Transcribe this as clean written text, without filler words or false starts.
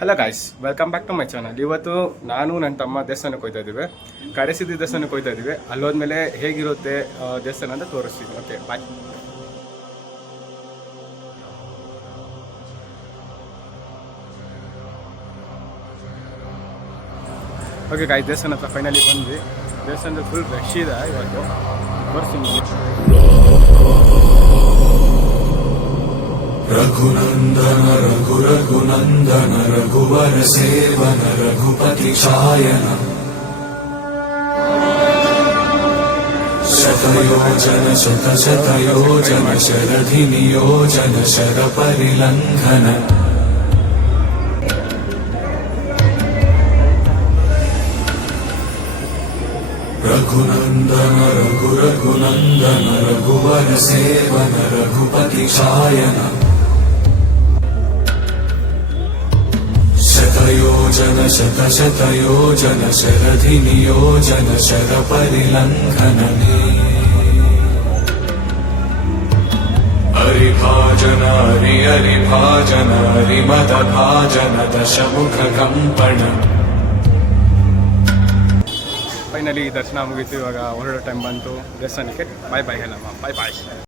Hello guys, welcome back to my channel. ಇವತ್ತು ನಾನು ನನ್ನ ತಮ್ಮ ದೇವಸ್ಥಾನಕ್ಕೆ ಹೋಗ್ತಾ ಇದ್ದೀವಿ. ಕಡೆಸಿದ್ದಿ ದೇವಸ್ಥಾನಕ್ಕೆ ಹೋಗ್ತಾ ಇದ್ದೀವಿ. ಅಲ್ಲೋದ್ಮೇಲೆ ಹೇಗಿರುತ್ತೆ ದೇವಸ್ಥಾನ ಅಂತ ತೋರಿಸ್ತೀನಿ. ಓಕೆ, ಬಾಯ್. ಓಕೆ ಗಾಯ್ಸ್, ದೇವಸ್ಥಾನ ಹತ್ರ ಫೈನಲಿ ಬಂದ್ವಿ. ದೇವಸ್ಥಾನದಲ್ಲಿ ಫುಲ್ ರಶ್ ಇದೆ ಇವತ್ತು. ತೋರಿಸ್ತೀನಿ. ರಘುನಂದನ ರಘು ರಘುನಂದನ ರಘುವರ ಸೇವನ ರಘುಪತಿ ಛಾಯನ ಶತಯೋಜನ ಶತಶತಯೋಜನ ಶರಧಿ ನಿಯೋಜನ ಶರ ಪರಿಲಂಘನ ರಘುನಂದನ ರಘು ರಘುನಂದನ ರಘುವರ ಸೇವನ ರಘುಪತಿ ಛಾಯನ ಶತಯೋಜನ ಶತಶತಯೋಜನ ಶರಧಿ ನಿಯೋಜನ ಶರ ಪರಿಲಂಘನನೆ ಹರಿಭಾಜನ ಹರಿಭಾಜನ ಹರಿಮದ ಭಾಜನ ದಶಮುಖ ಕಂಪಣ. ಫೈನಲಿ ದರ್ಶನ ಮುಗೀತು. ಇವಾಗ ಹೊರಡೋ ಟೈಮ್ ಬಂತು ದೇವಸ್ಥಾನಕ್ಕೆ. ಬಾಯ್ ಬಾಯ್ ಹೇಳಮ್ಮ. ಬಾಯ್ ಬಾಯ್.